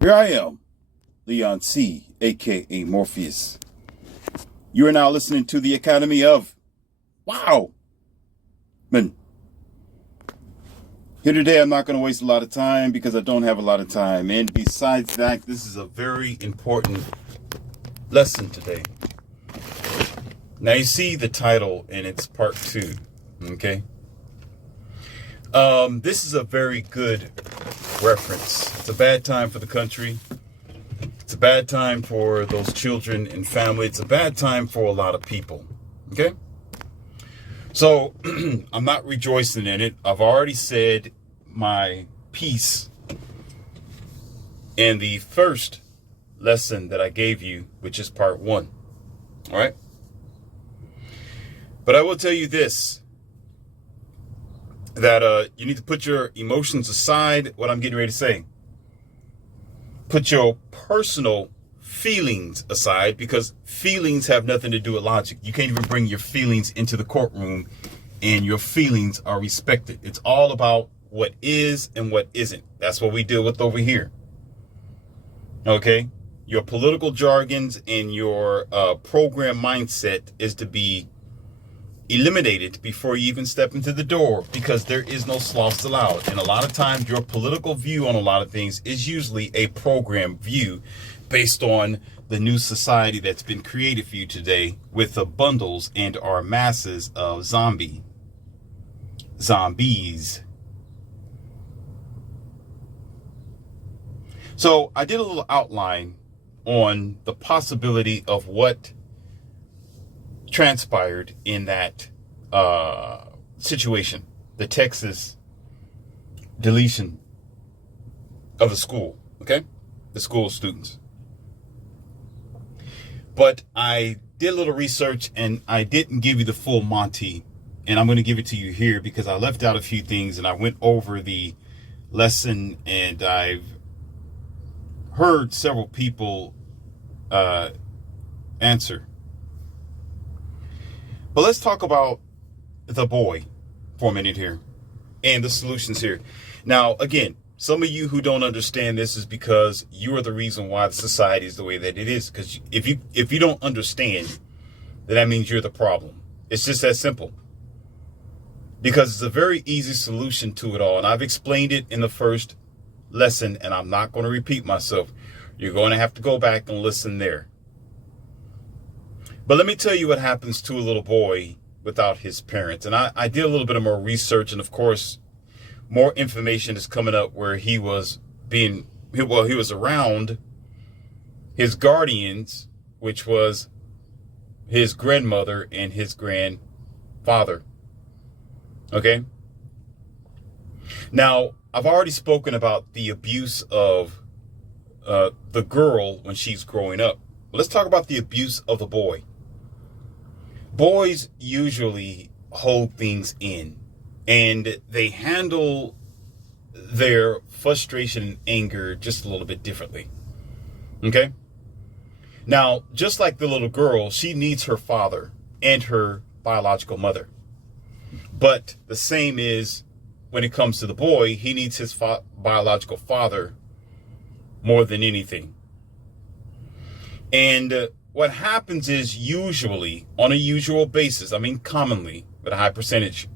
Here I am, Leon C., aka Morpheus. You are now listening to the Academy of Wow Men. Here today, I'm not going to waste a lot of time because I don't have a lot of time. And besides that, this is a very important lesson today. Now you see the title and it's part 2. Okay. This is a very good reference. It's a bad time for the country. It's a bad time for those children and family. It's a bad time for a lot of people. Okay? So, I'm not rejoicing in it. I've already said my piece in the first lesson that I gave you, which is part 1. All right? But I will tell you this, that you need to put your emotions aside, what I'm getting ready to say. Put your personal feelings aside, because feelings have nothing to do with logic. You can't even bring your feelings into the courtroom and your feelings are respected. It's all about what is and what isn't. That's what we deal with over here. Okay? Your political jargons and your program mindset is to be eliminated before you even step into the door, because there is no sloths allowed. And a lot of times your political view on a lot of things is usually a program view based on the new society that's been created for you today with the bundles and our masses of zombies. So I did a little outline on the possibility of what transpired in that situation, the Texas deletion of the school, okay? The school students. But I did a little research and I didn't give you the full Monty, and I'm going to give it to you here because I left out a few things and I went over the lesson and I've heard several people answer. But let's talk about the boy for a minute here and the solutions here. Now, again, some of you who don't understand this is because you are the reason why the society is the way that it is. Because if you don't understand, then that means you're the problem. It's just that simple. Because it's a very easy solution to it all. And I've explained it in the first lesson, and I'm not going to repeat myself. You're going to have to go back and listen there. But let me tell you what happens to a little boy without his parents. And I did a little bit of more research, and of course, more information is coming up where he was around his guardians, which was his grandmother and his grandfather. Okay? Now, I've already spoken about the abuse of the girl when she's growing up. Let's talk about the abuse of the boy. Boys usually hold things in, and they handle their frustration and anger just a little bit differently. Okay? Now, just like the little girl, she needs her father and her biological mother. But the same is when it comes to the boy, he needs his biological father more than anything. And what happens is usually, on a usual basis, I mean commonly, but a high percentage,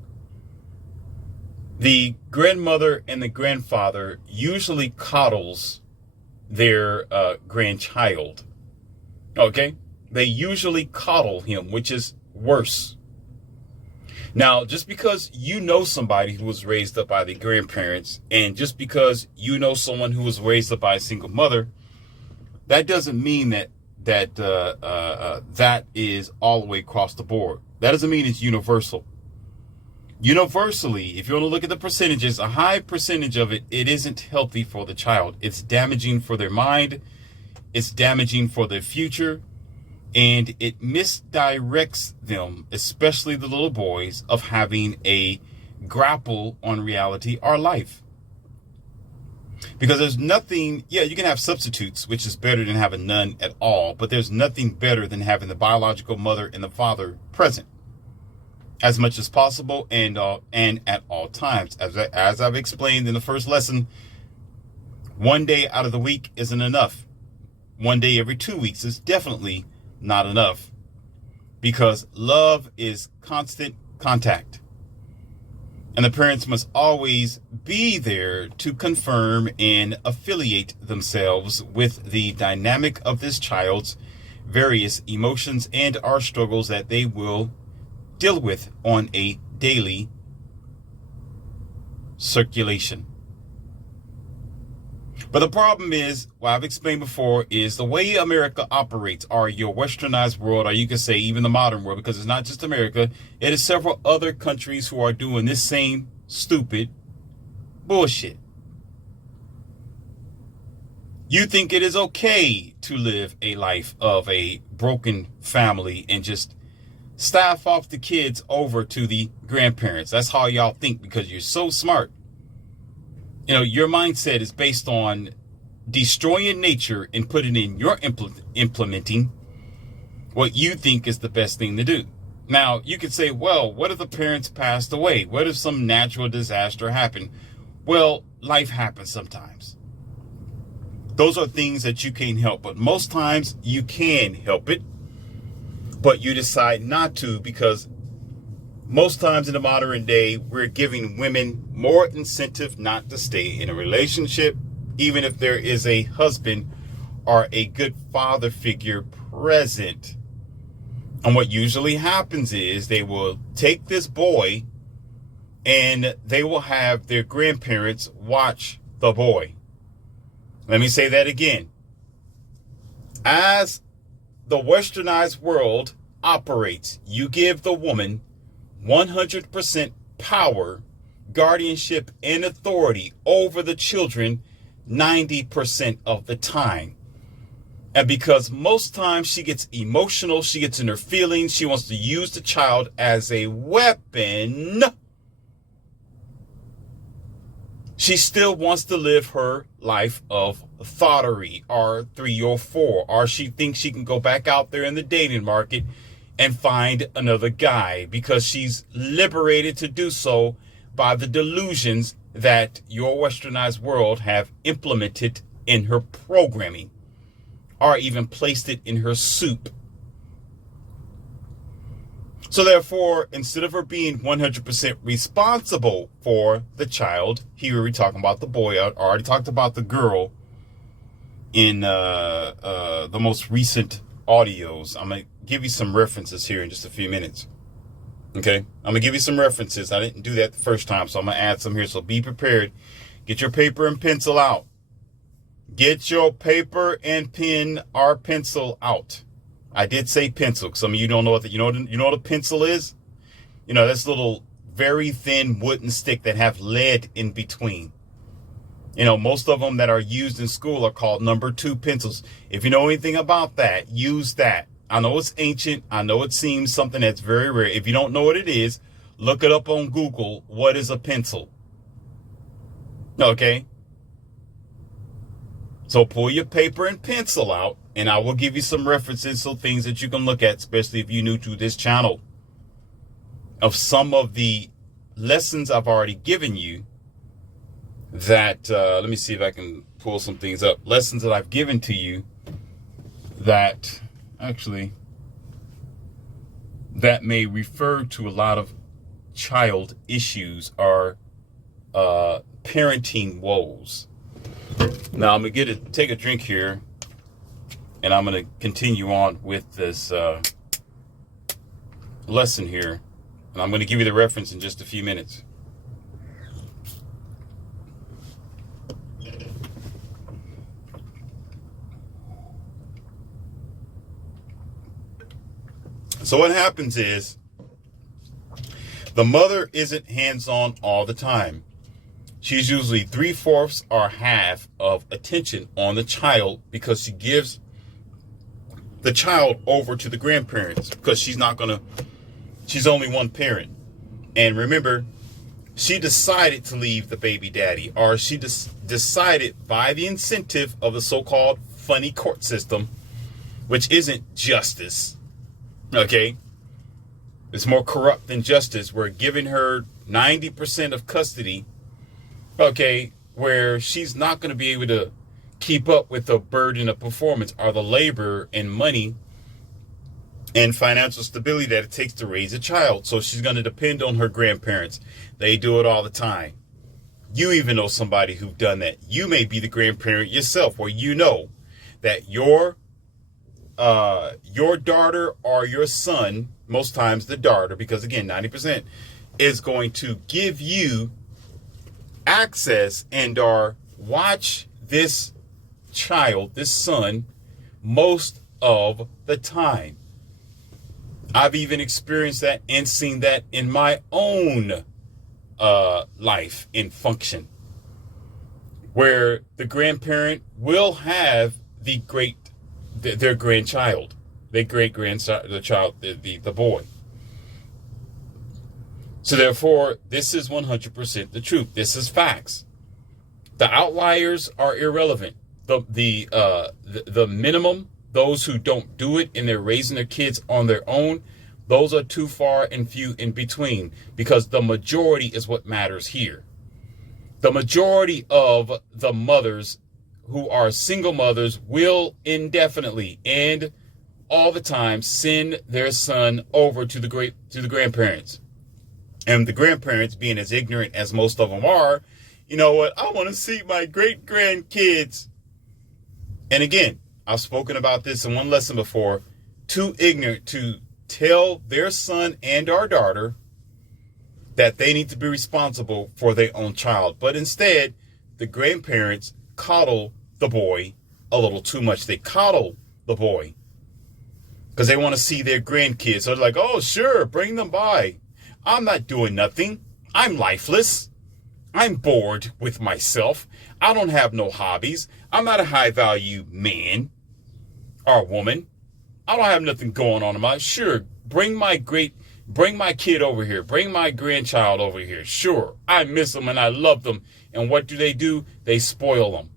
the grandmother and the grandfather usually coddles their grandchild. Okay? They usually coddle him, which is worse. Now, just because you know somebody who was raised up by the grandparents, and just because you know someone who was raised up by a single mother, that doesn't mean that is all the way across the board. That doesn't mean it's universal. Universally, if you want to look at the percentages, a high percentage of it isn't healthy for the child. It's damaging for their mind. It's damaging for their future. And it misdirects them, especially the little boys, of having a grapple on reality or life. Because there's nothing, you can have substitutes, which is better than having none at all. But there's nothing better than having the biological mother and the father present as much as possible and at all times. As I've explained in the first lesson, One day out of the week isn't enough. One day every 2 weeks is definitely not enough, because love is constant contact. And the parents must always be there to confirm and affiliate themselves with the dynamic of this child's various emotions and our struggles that they will deal with on a daily circulation. But the problem is, what I've explained before, is the way America operates, or your westernized world, or you could say even the modern world, because it's not just America, it is several other countries who are doing this same stupid bullshit. You think it is okay to live a life of a broken family and just staff off the kids over to the grandparents. That's how y'all think, because you're so smart. You know, your mindset is based on destroying nature and putting in your implementing what you think is the best thing to do. Now, you could say, well, what if the parents passed away? What if some natural disaster happened? Well, life happens sometimes. Those are things that you can't help, but most times you can help it, but you decide not to, because most times in the modern day, we're giving women more incentive not to stay in a relationship, even if there is a husband or a good father figure present. And what usually happens is they will take this boy and they will have their grandparents watch the boy. Let me say that again. As the westernized world operates, you give the woman 100% power, guardianship, and authority over the children 90% of the time. And because most times she gets emotional, she gets in her feelings, she wants to use the child as a weapon, she still wants to live her life of thottery, or 3 or 4, or she thinks she can go back out there in the dating market and find another guy, because she's liberated to do so by the delusions that your westernized world have implemented in her programming, or even placed it in her soup. So therefore, instead of her being 100% responsible for the child, here we're talking about the boy. I already talked about the girl in the most recent audios. I'm going to give you some references here in just a few minutes. Okay? I'm going to give you some references. I didn't do that the first time, so I'm going to add some here. So be prepared. Get your paper and pencil out. Get your paper and pen or pencil out. I did say pencil. Some of you don't know what you know what a pencil is? You know, that's a little very thin wooden stick that have lead in between. You know, most of them that are used in school are called number 2 pencils. If you know anything about that, use that. I know it's ancient. I know it seems something that's very rare. If you don't know what it is, look it up on Google. What is a pencil? Okay? So pull your paper and pencil out, and I will give you some references, so things that you can look at, especially if you're new to this channel, of some of the lessons I've already given you that, let me see if I can pull some things up. Lessons that I've given to you that actually, that may refer to a lot of child issues or parenting woes. Now I'm going to take a drink here, and I'm going to continue on with this lesson here. And I'm going to give you the reference in just a few minutes. So what happens is, the mother isn't hands-on all the time. She's usually 3/4 or half of attention on the child, because she gives the child over to the grandparents, because she's only one parent. And remember, she decided to leave the baby daddy, or she decided by the incentive of the so-called funny court system, which isn't justice. Okay? It's more corrupt than justice. We're giving her 90% of custody. Okay, where she's not going to be able to keep up with the burden of performance or the labor and money and financial stability that it takes to raise a child. So she's going to depend on her grandparents. They do it all the time. You even know somebody who've done that. You may be the grandparent yourself, where you know that your daughter or your son, most times the daughter, because again, 90% is going to give you access and or watch this child, this son, most of the time. I've even experienced that and seen that in my own life in function, where the grandparent will have their grandchild, their great-grandchild, the boy. So therefore, this is 100% the truth. This is facts. The outliers are irrelevant. The minimum, those who don't do it and they're raising their kids on their own, those are too far and few in between, because the majority is what matters here. The majority of the mothers who are single mothers will indefinitely and all the time send their son over to the grandparents. And the grandparents, being as ignorant as most of them are, you know what? I want to see my great grandkids. And again, I've spoken about this in one lesson before. Too ignorant to tell their son and our daughter that they need to be responsible for their own child. But instead, the grandparents coddle the boy a little too much. They coddle the boy because they want to see their grandkids. So they're like, oh, sure, bring them by. I'm not doing nothing. I'm lifeless. I'm bored with myself. I don't have no hobbies. I'm not a high-value man or woman. I don't have nothing going on in my life. Sure, bring my kid over here. Bring my grandchild over here. Sure, I miss them and I love them. And what do? They spoil them.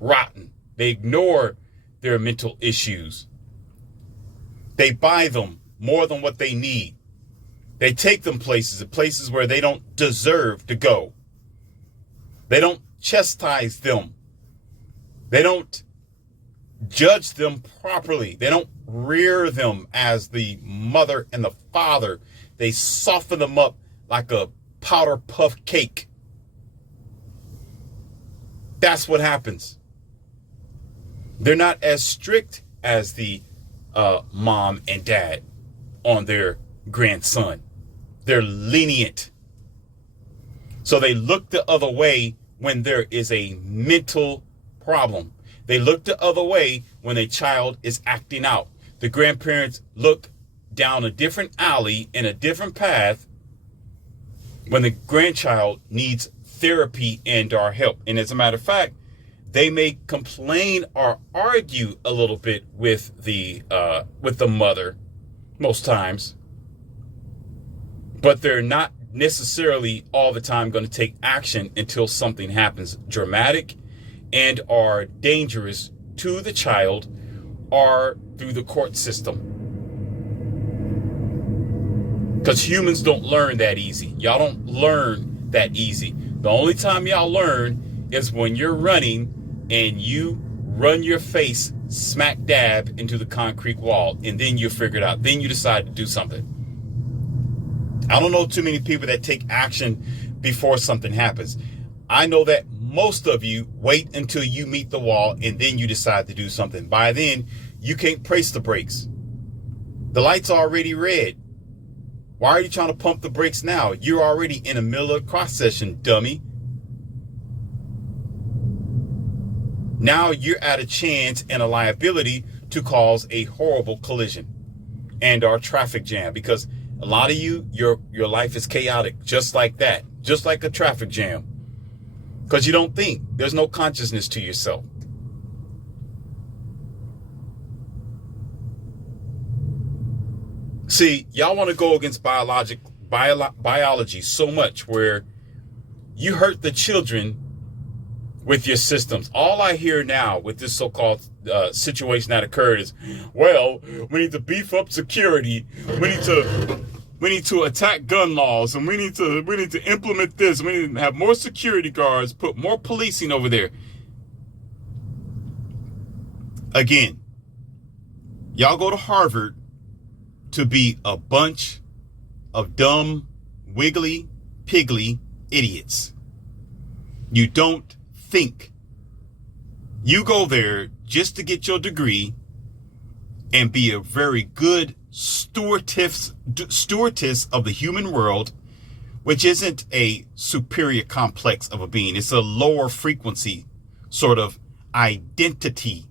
Rotten. They ignore their mental issues. They buy them more than what they need. They take them places where they don't deserve to go. They don't chastise them. They don't judge them properly. They don't rear them as the mother and the father. They soften them up like a powder puff cake. That's what happens. They're not as strict as the mom and dad on their grandson. They're lenient. So they look the other way when there is a mental problem. They look the other way when a child is acting out. The grandparents look down a different alley in a different path when the grandchild needs therapy and our help. And as a matter of fact, they may complain or argue a little bit with the mother most times, but they're not necessarily all the time going to take action until something happens dramatic and are dangerous to the child or through the court system. Because humans don't learn that easy. Y'all don't learn that easy. The only time y'all learn is when you're running and you run your face smack dab into the concrete wall, and then you figure it out. Then you decide to do something. I don't know too many people that take action before something happens. I know that most of you wait until you meet the wall and then you decide to do something. By then, you can't press the brakes. The light's already red. Why are you trying to pump the brakes now? You're already in the middle of a cross section, dummy. Now you're at a chance and a liability to cause a horrible collision and our traffic jam, because a lot of you, your life is chaotic, just like that, just like a traffic jam, because you don't think. There's no consciousness to yourself. See, y'all want to go against biology so much where you hurt the children with your systems. All I hear now with this so-called situation that occurred is, well, we need to beef up security. We need to We need to attack gun laws, and we need to implement this. We need to have more security guards, put more policing over there. Again, y'all go to Harvard to be a bunch of dumb, wiggly, piggly idiots. You don't think. You go there just to get your degree and be a very good stewardess of the human world, which isn't a superior complex of a being. It's a lower frequency sort of identity.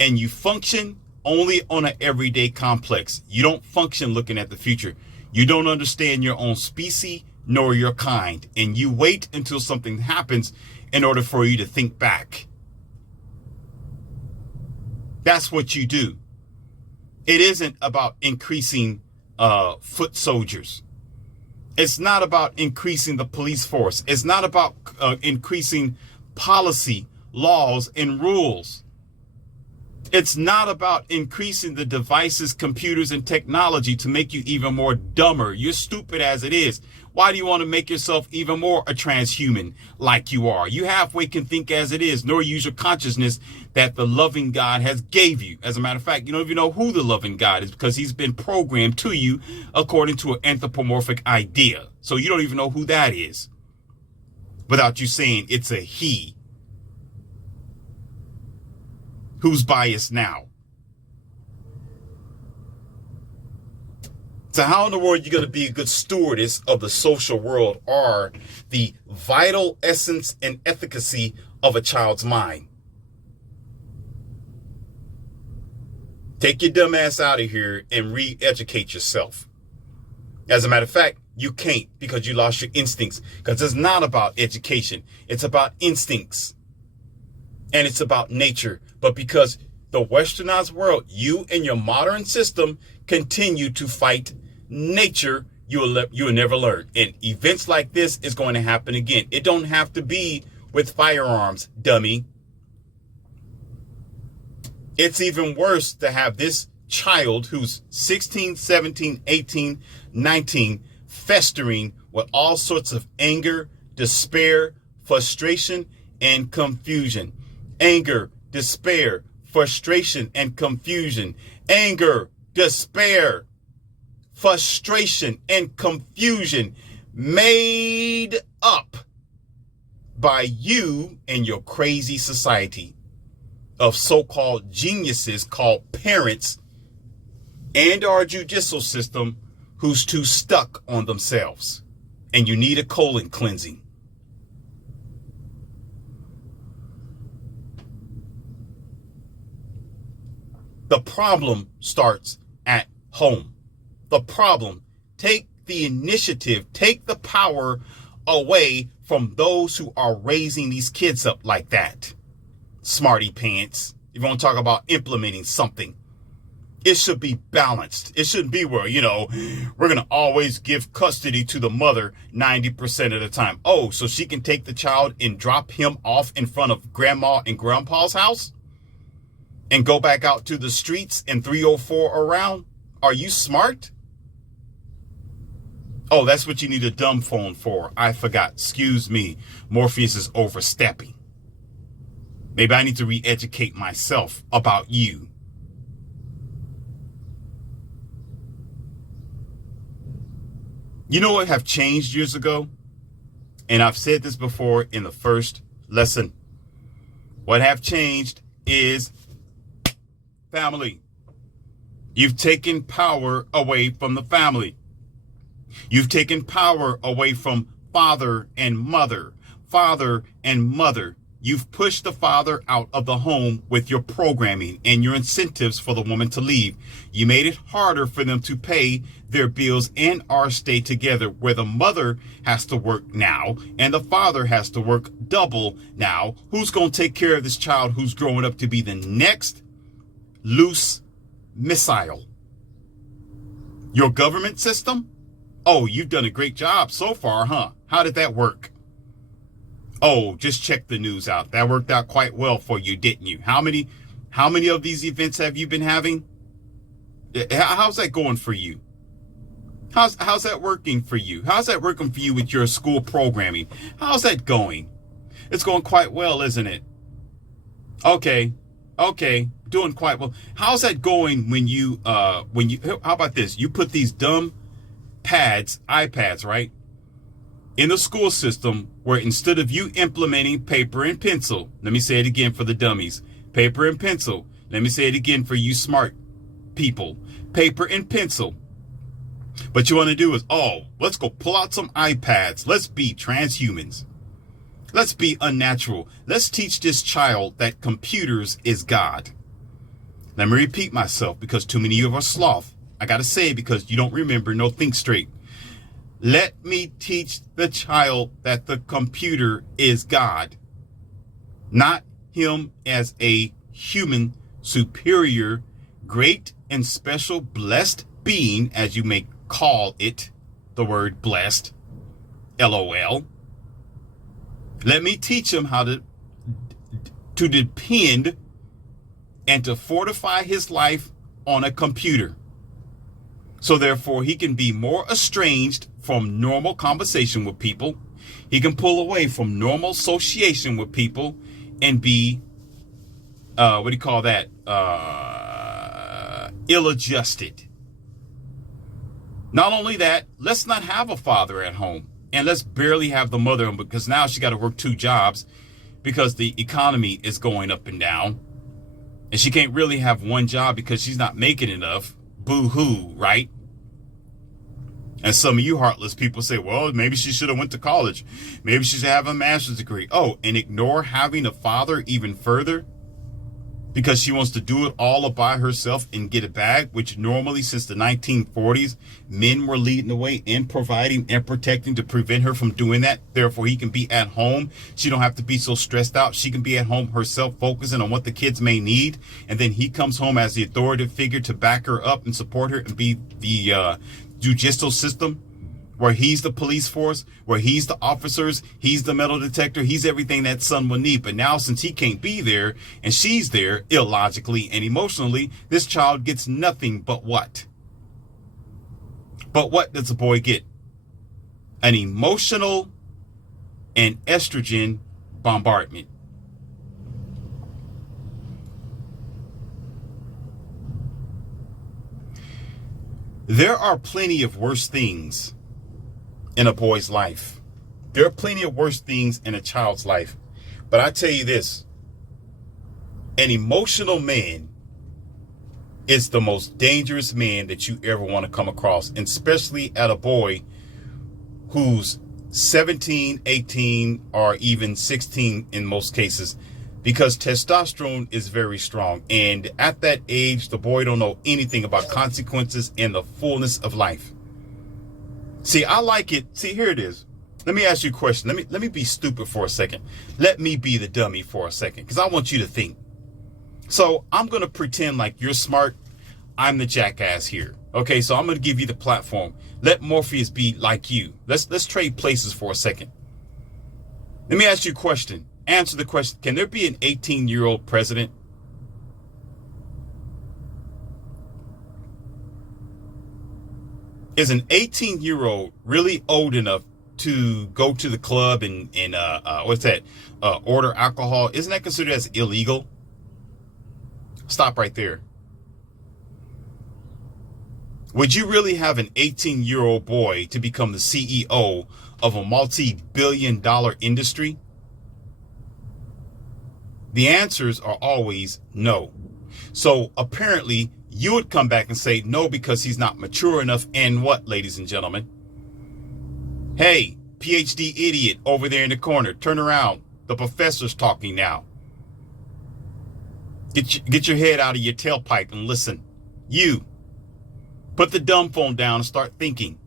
And you function only on an everyday complex. You don't function looking at the future. You don't understand your own species nor your kind. And you wait until something happens in order for you to think back. That's what you do. It isn't about increasing foot soldiers. It's not about increasing the police force. It's not about increasing policy, laws, and rules. It's not about increasing the devices, computers, and technology to make you even more dumber. You're stupid as it is. Why do you want to make yourself even more a transhuman like you are? You halfway can think as it is, nor use your consciousness that the loving God has gave you. As a matter of fact, you don't even know who the loving God is because he's been programmed to you according to an anthropomorphic idea. So you don't even know who that is without you saying it's a he. Who's biased now? So how in the world are you going to be a good stewardess of the social world or the vital essence and efficacy of a child's mind? Take your dumb ass out of here and re-educate yourself. As a matter of fact, you can't because you lost your instincts. Because it's not about education. It's about instincts. And it's about nature. But because the westernized world, you and your modern system continue to fight nature, you will never learn. And events like this is going to happen again. It don't have to be with firearms, dummy. It's even worse to have this child who's 16, 17, 18, 19 festering with all sorts of anger, despair, frustration, and confusion. Anger, despair, frustration, and confusion. Anger, despair, frustration, and confusion made up by you and your crazy society of so-called geniuses called parents and our judicial system who's too stuck on themselves. And you need a colon cleansing. The problem starts at home. The problem, take the initiative, take the power away from those who are raising these kids up like that. Smarty pants. If you want to talk about implementing something, it should be balanced. It shouldn't be where, we're going to always give custody to the mother 90% of the time. Oh, so she can take the child and drop him off in front of grandma and grandpa's house and go back out to the streets in 304 around? Are you smart? Oh, that's what you need a dumb phone for. I forgot. Excuse me. Morpheus is overstepping. Maybe I need to re-educate myself about you. You know what have changed years ago? And I've said this before in the first lesson. What have changed is family. You've taken power away from the family. You've taken power away from father and mother. Father and mother. You've pushed the father out of the home with your programming and your incentives for the woman to leave. You made it harder for them to pay their bills and or stay together, where the mother has to work now and the father has to work double now. Who's going to take care of this child who's growing up to be the next loose missile? Your government system? Oh, you've done a great job so far, huh? How did that work? Oh, just check the news out. That worked out quite well for you, didn't you? How many of these events have you been having? How's that going for you? How's that working for you? How's that working for you with your school programming? How's that going? It's going quite well, isn't it? Okay, doing quite well. How's that going when you how about this? You put these dumb iPads, right, in the school system where instead of you implementing paper and pencil, let me say it again for the dummies, paper and pencil. Let me say it again for you smart people, paper and pencil. What you want to do is, let's go pull out some iPads. Let's be transhumans. Let's be unnatural. Let's teach this child that computers is God. Let me repeat myself because too many of you are sloth. I got to say it because you don't remember, no think straight. Let me teach the child that the computer is God, not him as a human, superior, great and special, blessed being, as you may call it, the word blessed, LOL. Let me teach him how to depend and to fortify his life on a computer. So therefore, he can be more estranged from normal conversation with people. He can pull away from normal association with people and be, ill-adjusted. Not only that, let's not have a father at home. And let's barely have the mother, because now she got to work 2 jobs because the economy is going up and down. And she can't really have one job because she's not making enough. Boo-hoo, right? And some of you heartless people say, well, maybe she should have went to college. Maybe she should have a master's degree. Oh, and ignore having a father even further because she wants to do it all by herself and get a bag, which normally since the 1940s, men were leading the way in providing and protecting to prevent her from doing that. Therefore, he can be at home. She don't have to be so stressed out. She can be at home herself, focusing on what the kids may need. And then he comes home as the authoritative figure to back her up and support her and be the judicial system, where he's the police force, where he's the officers, he's the metal detector, he's everything that son will need. But now since he can't be there and she's there illogically and emotionally, this child gets nothing but what? But what does the boy get? An emotional and estrogen bombardment. There are plenty of worse things in a boy's life. There are plenty of worse things in a child's life. But I tell you this, an emotional man is the most dangerous man that you ever want to come across, and especially at a boy who's 17, 18, or even 16 in most cases, because testosterone is very strong. And at that age, the boy don't know anything about consequences and the fullness of life. See, I like it. See, here it is. Let me ask you a question. Let me be stupid for a second. Let me be the dummy for a second, because I want you to think. So I'm going to pretend like you're smart. I'm the jackass here. Okay, so I'm going to give you the platform. Let Morpheus be like you. Let's trade places for a second. Let me ask you a question. Answer the question. Can there be an 18-year-old president? Is an 18-year-old really old enough to go to the club and order alcohol? Isn't that considered as illegal? Stop right there. Would you really have an 18-year-old boy to become the CEO of a multi-billion-dollar industry? The answers are always no. So apparently you would come back and say no because he's not mature enough. And what, ladies and gentlemen? Hey, PhD idiot over there in the corner, turn around. The professor's talking now. Get your head out of your tailpipe and listen. You, put the dumb phone down and start thinking.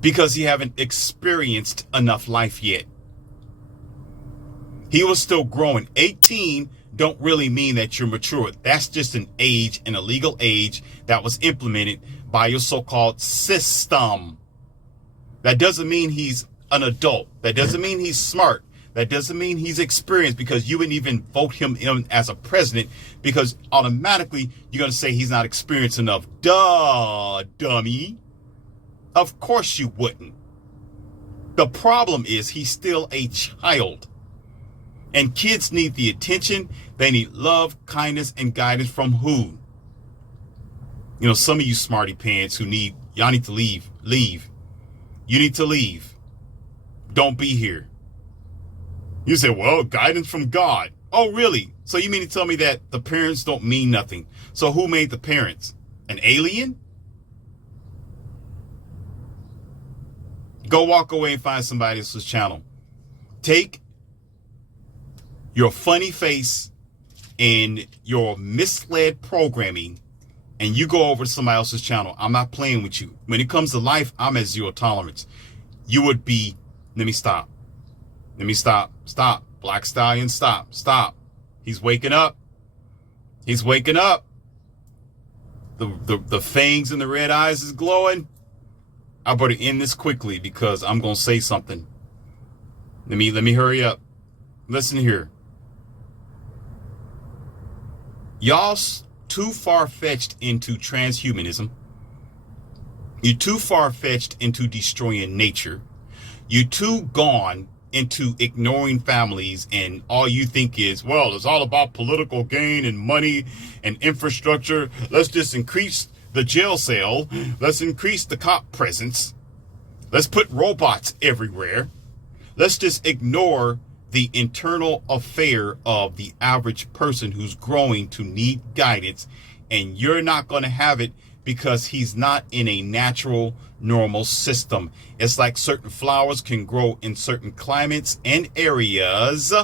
Because you haven't experienced enough life yet. He was still growing. 18 don't really mean that you're mature. That's just an age, an illegal age that was implemented by your so-called system. That doesn't mean he's an adult. That doesn't mean he's smart. That doesn't mean he's experienced, because you wouldn't even vote him in as a president, because automatically you're going to say he's not experienced enough. Duh, dummy. Of course you wouldn't. The problem is he's still a child. And kids need the attention. They need love, kindness, and guidance from who? You know, some of you smarty pants y'all need to leave. Leave. You need to leave. Don't be here. You say, well, guidance from God. Oh, really? So you mean to tell me that the parents don't mean nothing? So who made the parents? An alien? Go walk away and find somebody else's channel. Take your funny face and your misled programming, and you go over to somebody else's channel. I'm not playing with you. When it comes to life, I'm at 0 tolerance. You would be, let me stop. Stop. Black Stallion, stop. He's waking up. He's waking up. The fangs in the red eyes is glowing. I better end this quickly because I'm going to say something. Let me hurry up. Listen here. Y'all too far-fetched into transhumanism. You're too far-fetched into destroying nature. You're too gone into ignoring families, and all you think is, well, it's all about political gain and money and infrastructure. Let's just increase the jail cell. Let's increase the cop presence. Let's put robots everywhere. Let's just ignore the internal affair of the average person who's growing to need guidance, and you're not going to have it because he's not in a natural, normal system. It's like certain flowers can grow in certain climates and areas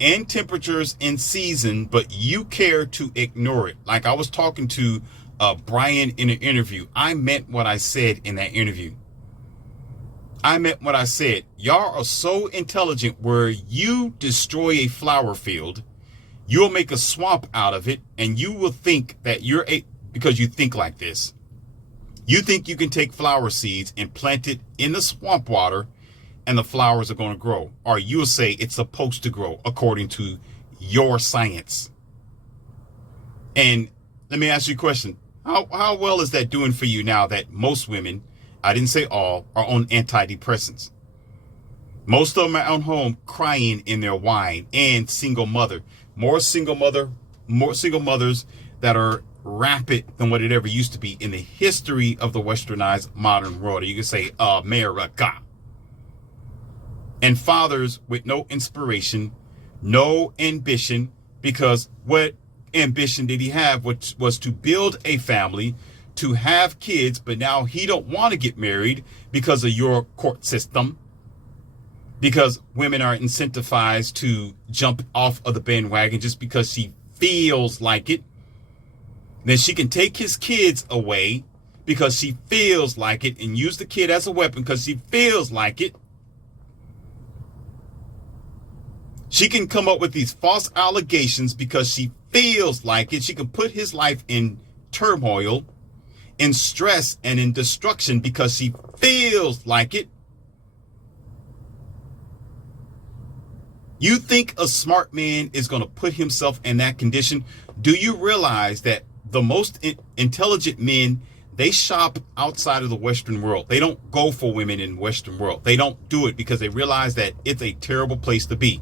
and temperatures and season, but you care to ignore it. Like I was talking to Brian in an interview. I meant what I said in that interview. I meant what I said. Y'all are so intelligent where you destroy a flower field, you'll make a swamp out of it, and you will think that because you think like this. You think you can take flower seeds and plant it in the swamp water and the flowers are going to grow. Or you'll say it's supposed to grow according to your science. And let me ask you a question. How well is that doing for you now that most women, I didn't say all, are on antidepressants? Most of them are at home crying in their wine, and single mother. More single mothers that are rapid than what it ever used to be in the history of the westernized modern world. Or you could say America. And fathers with no inspiration, no ambition, because what ambition did he have, which was to build a family, to have kids, but now he don't want to get married because of your court system, because women are incentivized to jump off of the bandwagon just because she feels like it. Then she can take his kids away because she feels like it and use the kid as a weapon because she feels like it. She can come up with these false allegations because she feels like it. She can put his life in turmoil, in stress, and in destruction because she feels like it. You think a smart man is going to put himself in that condition? Do you realize that the most intelligent men, they shop outside of the Western world? They don't go for women in the Western world. They don't do it because they realize that it's a terrible place to be.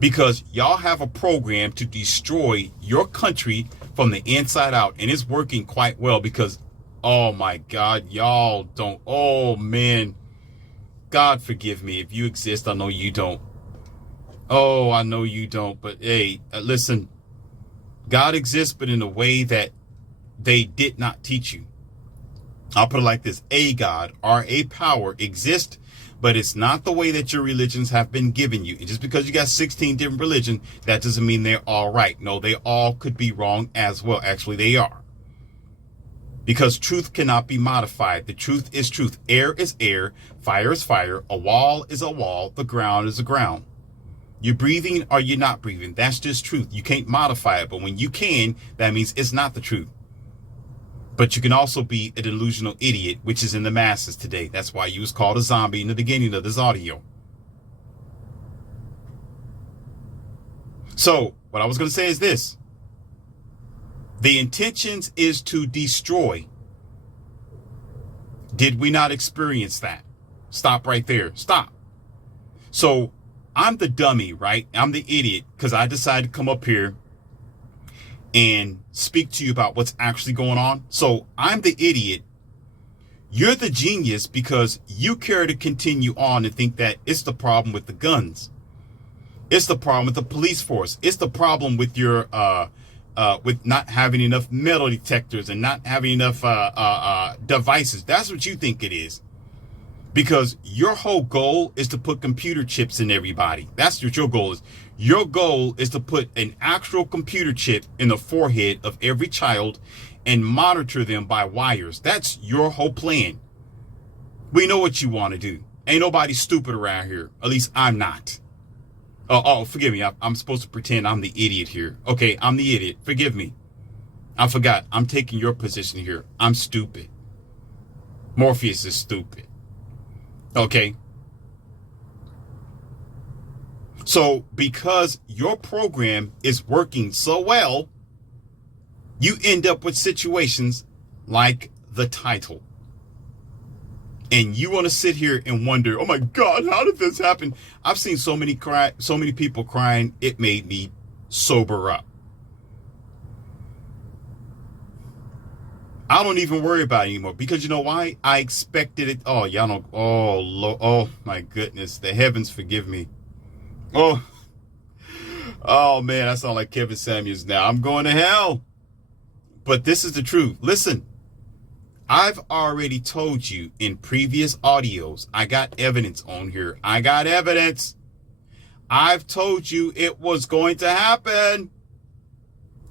Because y'all have a program to destroy your country from the inside out. And it's working quite well because, oh my God, y'all don't. Oh man, God forgive me if you exist. I know you don't. Oh, I know you don't. But hey, listen, God exists, but in a way that they did not teach you. I'll put it like this. A God or a power exists, but it's not the way that your religions have been given you. And just because you got 16 different religions, that doesn't mean they're all right. No, they all could be wrong as well. Actually, they are. Because truth cannot be modified. The truth is truth. Air is air. Fire is fire. A wall is a wall. The ground is a ground. You're breathing or you're not breathing. That's just truth. You can't modify it. But when you can, that means it's not the truth. But you can also be a delusional idiot, which is in the masses today. That's why you was called a zombie in the beginning of this audio. So what I was going to say is this. The intentions is to destroy. Did we not experience that? Stop right there. Stop. So I'm the dummy, right? I'm the idiot because I decided to come up here and speak to you about what's actually going on. So I'm the idiot. You're the genius because you care to continue on and think that it's the problem with the guns. It's the problem with the police force. It's the problem with your with not having enough metal detectors and not having enough devices. That's what you think it is. Because your whole goal is to put computer chips in everybody. That's what your goal is. Your goal is to put an actual computer chip in the forehead of every child and monitor them by wires. That's your whole plan. We know what you want to do. Ain't nobody stupid around here. At least I'm not. Oh, forgive me. I'm supposed to pretend I'm the idiot here. Okay, I'm the idiot. Forgive me. I forgot. I'm taking your position here. I'm stupid. Morpheus is stupid. Okay. So because your program is working so well, you end up with situations like the title. And you want to sit here and wonder, oh my God, how did this happen? I've seen so many people crying. It made me sober up. I don't even worry about it anymore because you know why? I expected it. Oh, y'all don't. Oh my goodness. The heavens forgive me. Oh man, I sound like Kevin Samuels now. I'm going to hell. But this is the truth. Listen, I've already told you in previous audios. I got evidence on here. I got evidence. I've told you it was going to happen.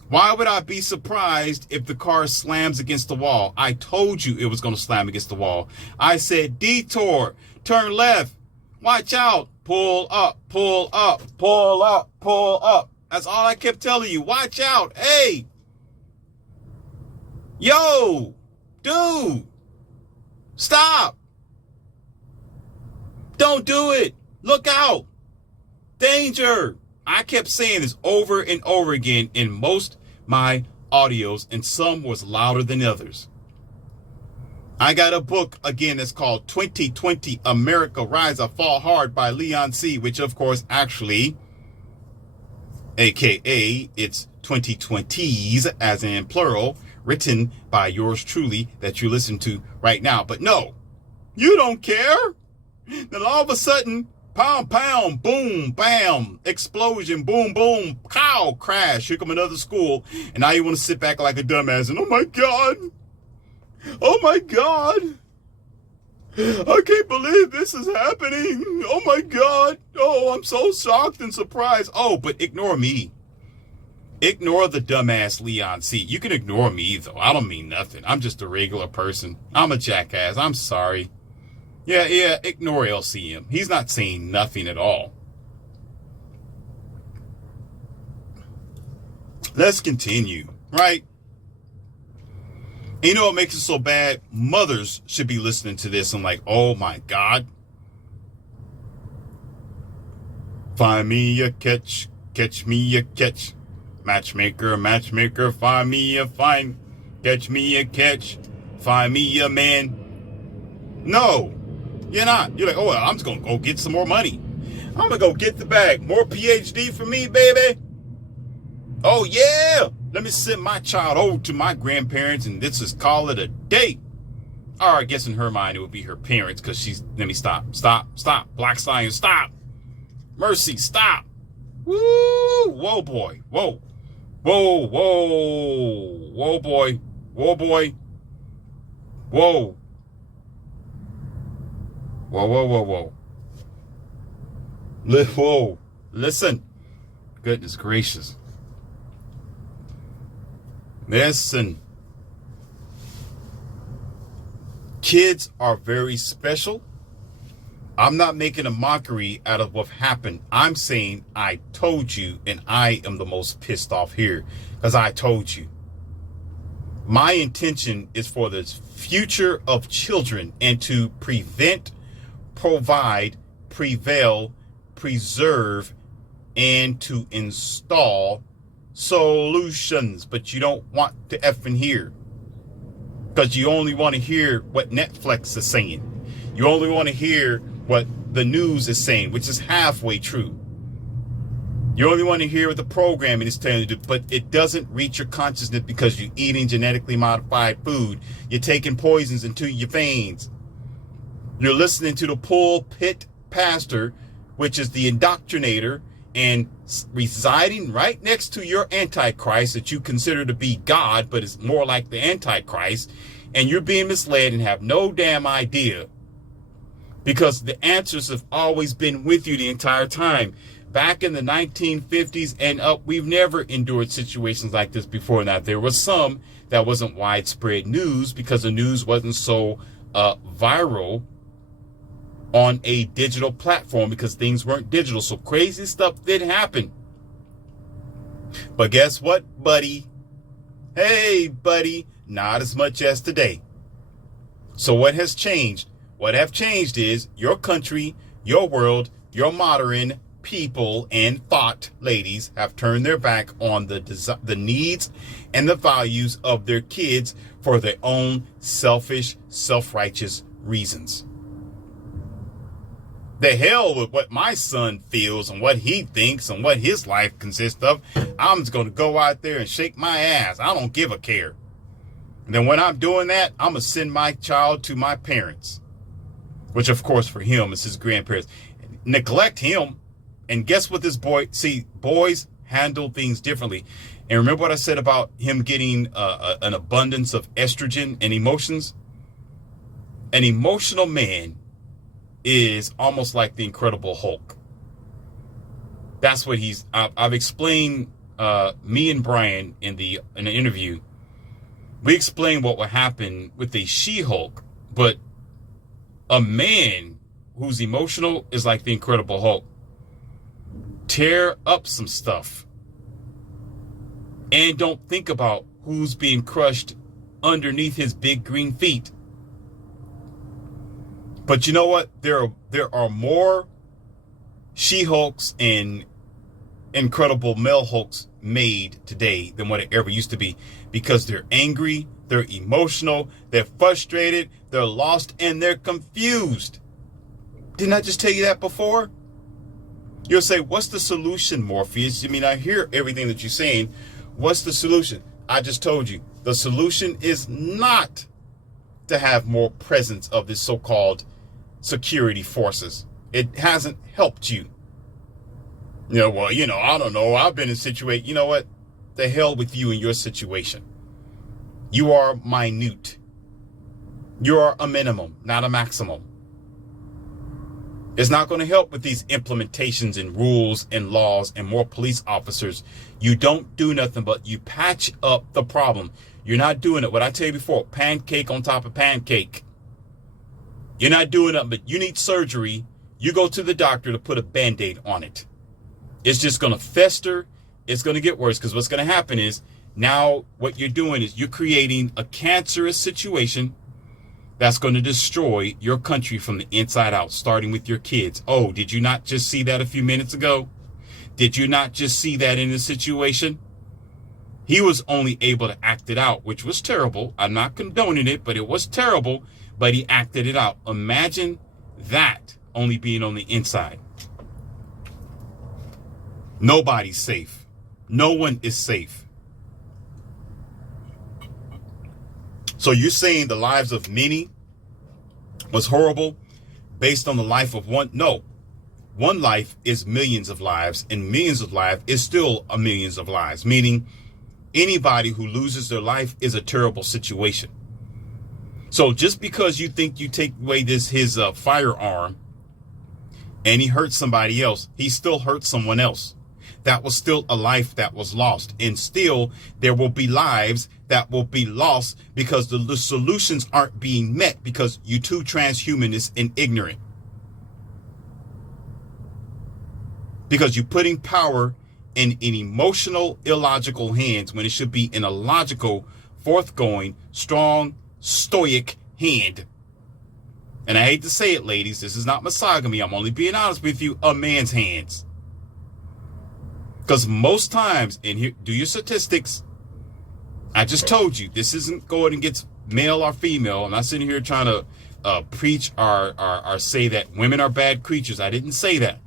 Why would I be surprised if the car slams against the wall? I told you it was going to slam against the wall. I said, detour, turn left, watch out, pull up, pull up, pull up, pull up. That's all I kept telling you. Watch out. Hey, yo, dude, stop. Don't do it. Look out. Danger. I kept saying this over and over again in most my audios, and some was louder than others. I got a book again that's called 2020 America Rise or Fall Hard by Leon C., which of course actually, aka it's 2020s as in plural, written by yours truly that you listen to right now. But no, you don't care. Then all of a sudden, pound, pound, boom, bam, explosion, boom, boom, cow, crash. Here come another school. And now you want to sit back like a dumbass and, oh my God. Oh my God. I can't believe this is happening. Oh my God. Oh, I'm so shocked and surprised. Oh, but ignore me. Ignore the dumbass Leon C. You can ignore me though. I don't mean nothing. I'm just a regular person. I'm a jackass. I'm sorry. Yeah, ignore LCM. He's not saying nothing at all. Let's continue, right? And you know what makes it so bad? Mothers should be listening to this and like, oh my God. Find me a catch me a catch. Matchmaker, matchmaker, find me a find. Catch me a catch, find me a man. No. You're not. You're like, oh, well, I'm just going to go get some more money. I'm going to go get the bag. More PhD for me, baby. Oh, yeah. Let me send my child over to my grandparents and let's just call it a day. Or I guess in her mind, it would be her parents because she's, let me stop. Black Science, stop. Mercy, stop. Woo. Whoa, boy. Whoa. Whoa, boy. Whoa, boy. Whoa. Whoa. Whoa. Listen. Goodness gracious. Listen. Kids are very special. I'm not making a mockery out of what happened. I'm saying I told you, and I am the most pissed off here because I told you. My intention is for the future of children and to prevent, provide, prevail, preserve, and to install solutions, but you don't want to effing hear, because you only want to hear what Netflix is saying. You only want to hear what the news is saying, which is halfway true. You only want to hear what the programming is telling you to do, but it doesn't reach your consciousness because you're eating genetically modified food. You're taking poisons into your veins. You're listening to the pulpit pastor, which is the indoctrinator, and residing right next to your Antichrist that you consider to be God, but is more like the Antichrist, and you're being misled and have no damn idea, because the answers have always been with you the entire time. Back in the 1950s and up, we've never endured situations like this before. Now, there was some that wasn't widespread news because the news wasn't so viral on a digital platform, because things weren't digital. So crazy stuff did happen. But guess what, buddy? Hey, buddy, not as much as today. So what has changed? What have changed is your country, your world, your modern people and thought ladies have turned their back on the needs and the values of their kids for their own selfish, self-righteous reasons. The hell with what my son feels and what he thinks and what his life consists of. I'm just going to go out there and shake my ass. I don't give a care. And then when I'm doing that, I'm going to send my child to my parents, which of course for him is his grandparents. Neglect him. And guess what this boy, see, boys handle things differently. And remember what I said about him getting an abundance of estrogen and emotions? An emotional man is almost like the Incredible Hulk. That's what I've explained, me and Brian in the interview, we explained what would happen with a She-Hulk, but a man who's emotional is like the Incredible Hulk. Tear up some stuff and don't think about who's being crushed underneath his big green feet. But you know what? There are more She-Hulks and Incredible Male Hulks made today than what it ever used to be, because they're angry, they're emotional, they're frustrated, they're lost, and they're confused. Didn't I just tell you that before? You'll say, what's the solution, Morpheus? I mean, I hear everything that you're saying. What's the solution? I just told you. The solution is not to have more presence of this so-called security forces. It hasn't helped you. I don't know. I've been in a situation. You know what? The hell with you and your situation. You are minute. You are a minimum, not a maximum. It's not going to help with these implementations and rules and laws and more police officers. You don't do nothing but you patch up the problem. You're not doing it. What I tell you before, pancake on top of pancake. You're not doing it, but you need surgery. You go to the doctor to put a Band-Aid on it. It's just going to fester. It's going to get worse, because what's going to happen is now what you're doing is you're creating a cancerous situation that's going to destroy your country from the inside out, starting with your kids. Oh, did you not just see that a few minutes ago? Did you not just see that in the situation? He was only able to act it out, which was terrible. I'm not condoning it, but it was terrible. But he acted it out. Imagine that only being on the inside. Nobody's safe. No one is safe. So you're saying the lives of many was horrible based on the life of one? No. One life is millions of lives, and millions of lives is still a millions of lives, meaning anybody who loses their life is a terrible situation. So just because you think you take away his firearm and he hurts somebody else, he still hurts someone else. That was still a life that was lost. And still there will be lives that will be lost because the solutions aren't being met, because you too transhumanist and ignorant. Because you're putting power in emotional, illogical hands when it should be in a logical, forthgoing, strong, stoic hand. And I hate to say it, ladies, this is not misogamy. I'm only being honest with you. A man's hands. Because most times, and here, do your statistics. I just told you, this isn't going against male or female. I'm not sitting here trying to preach or say that women are bad creatures. I didn't say that.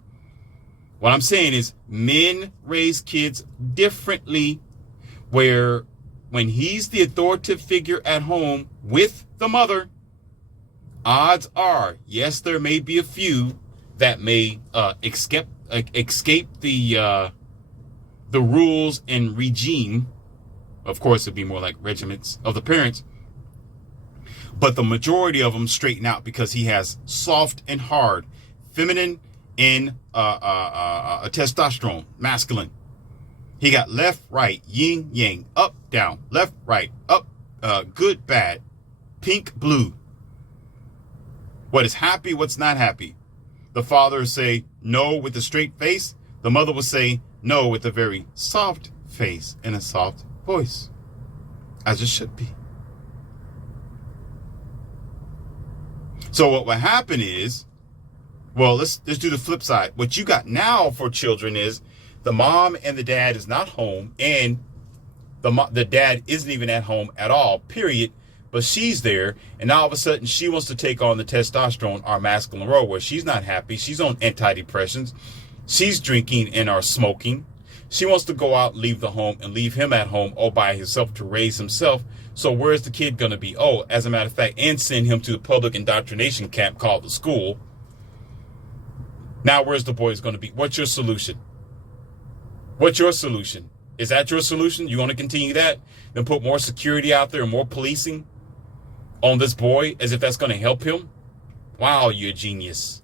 What I'm saying is men raise kids differently, where when he's the authoritative figure at home with the mother, odds are, yes, there may be a few that may escape the rules and regime. Of course, it'd be more like regiments of the parents. But the majority of them straighten out because he has soft and hard, feminine and a testosterone, masculine. He got left, right, yin, yang, up, down, left, right, up, good, bad, pink, blue. What is happy, what's not happy. The father will say no with a straight face. The mother will say no with a very soft face and a soft voice, as it should be. So what will happen is, well, let's do the flip side. What you got now for children is the mom and the dad is not home, and the dad isn't even at home at all, period. But she's there, and now all of a sudden she wants to take on the testosterone, our masculine role, where she's not happy. She's on antidepressants. She's drinking and or smoking. She wants to go out, leave the home, and leave him at home all by himself to raise himself. So where's the kid going to be? Oh, as a matter of fact, and send him to the public indoctrination camp called the school. Now where's the boy going to be? What's your solution? What's your solution? Is that your solution? You want to continue that? Then put more security out there and more policing on this boy as if that's going to help him? Wow, you're a genius.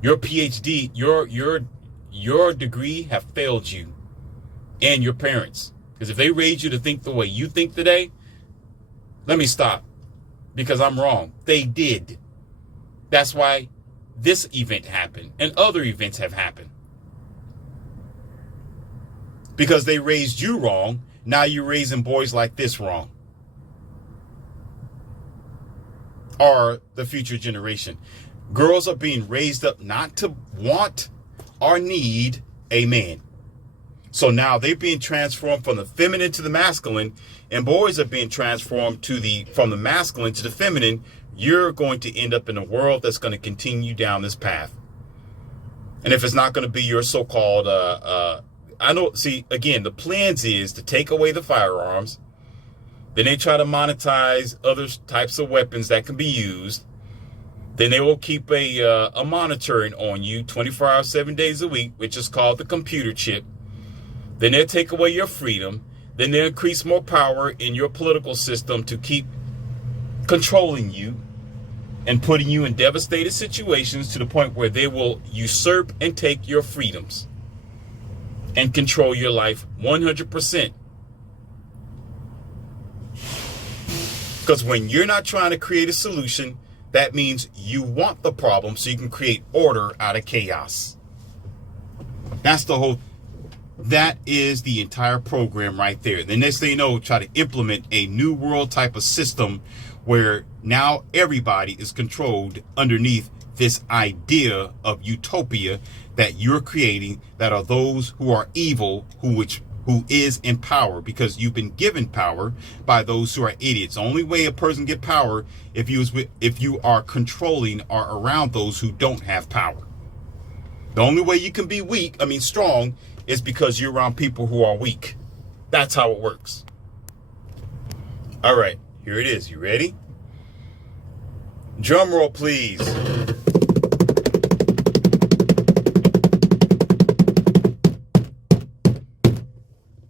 Your PhD, your degree have failed you and your parents. Because if they raised you to think the way you think today, let me stop, because I'm wrong. They did. That's why this event happened and other events have happened. Because they raised you wrong, now you're raising boys like this wrong. Or the future generation. Girls are being raised up not to want or need a man. So now they're being transformed from the feminine to the masculine, and boys are being transformed from the masculine to the feminine. You're going to end up in a world that's going to continue down this path. And if it's not going to be your so-called, again, the plans is to take away the firearms. Then they try to monetize other types of weapons that can be used. Then they will keep a monitoring on you 24 hours, 7 days a week, which is called the computer chip. Then they'll take away your freedom. Then they'll increase more power in your political system to keep controlling you and putting you in devastated situations to the point where they will usurp and take your freedoms and control your life 100%. Because when you're not trying to create a solution, that means you want the problem so you can create order out of chaos. That is the entire program right there. The next thing you know, try to implement a new world type of system where now everybody is controlled underneath this idea of utopia that you're creating, that are those who are evil, who is in power, because you've been given power by those who are idiots. The only way a person get power if you are controlling or around those who don't have power. The only way you can be strong, is because you're around people who are weak. That's how it works. All right, here it is. You ready? Drum roll, please.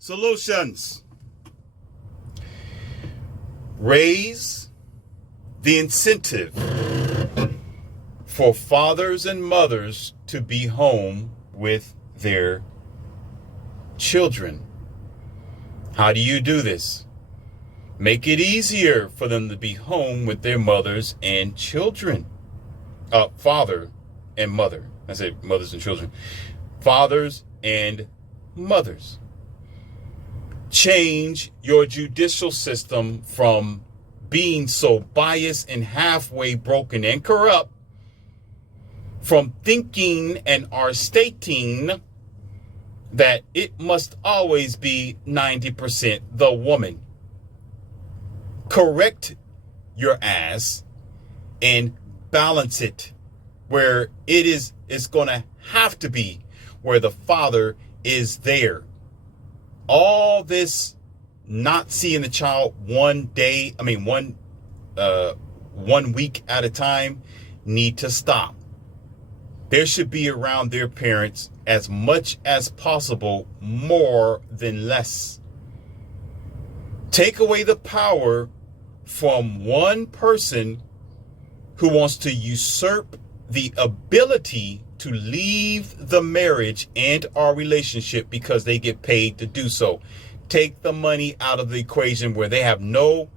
Solutions. Raise the incentive for fathers and mothers to be home with their children. How do you do this? Make it easier for them to be home with their mothers and children. Father and mother. I say mothers and children. Fathers and mothers. Change your judicial system from being so biased and halfway broken and corrupt, from thinking and are stating that it must always be 90% the woman. Correct your ass and balance it where it's going to have to be where the father is there. All this not seeing the child one week at a time need to stop. There should be around their parents as much as possible, more than less. Take away the power from one person who wants to usurp the ability to leave the marriage and our relationship because they get paid to do so. Take the money out of the equation where they have no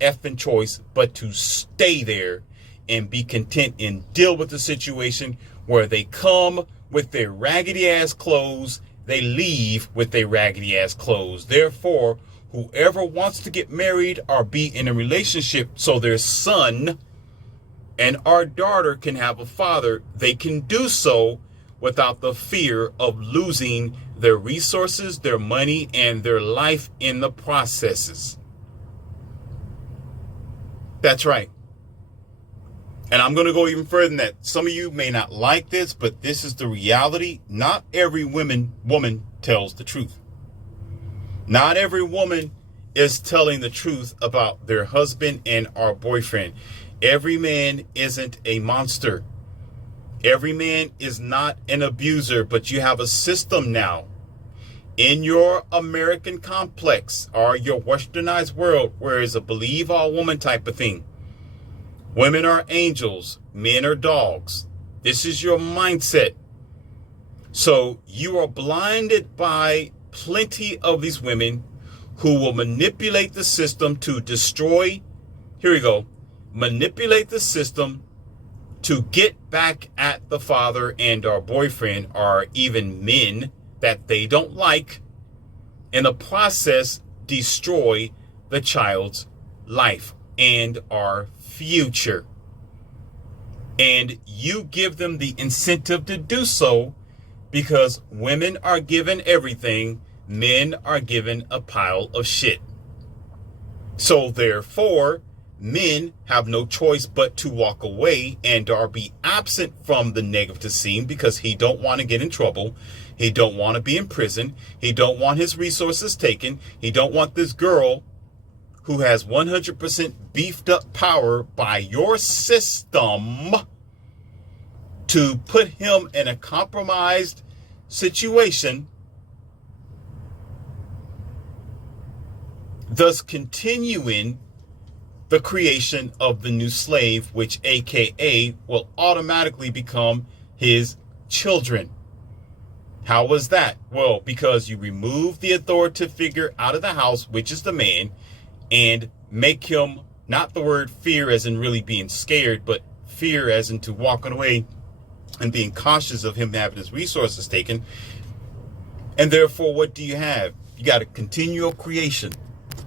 effing choice but to stay there and be content and deal with the situation where they come with their raggedy ass clothes, they leave with their raggedy ass clothes. Therefore, whoever wants to get married or be in a relationship so their son and our daughter can have a father, they can do so without the fear of losing their resources, their money, and their life in the processes. That's right. And I'm going to go even further than that. Some of you may not like this, but this is the reality. Not every woman tells the truth. Not every woman is telling the truth about their husband and our boyfriend. Every man isn't a monster. Every man is not an abuser, but you have a system now in your American complex or your westernized world where it's a believe all woman type of thing. Women are angels, men are dogs. This is your mindset. So you are blinded by plenty of these women who will manipulate the system to destroy. Here we go. Manipulate the system to get back at the father and our boyfriend or even men that they don't like. In the process, destroy the child's life and our future. And you give them the incentive to do so because women are given everything, men are given a pile of shit. So therefore, men have no choice but to walk away and or be absent from the negative scene because he don't want to get in trouble. He don't want to be in prison. He don't want his resources taken. He don't want this girl who has 100% beefed up power by your system to put him in a compromised situation, thus continuing the creation of the new slave, which AKA will automatically become his children. How was that? Well, because you remove the authoritative figure out of the house, which is the man, and make him, not the word fear as in really being scared, but fear as in to walking away and being cautious of him having his resources taken. And therefore, what do you have? You got a continual creation.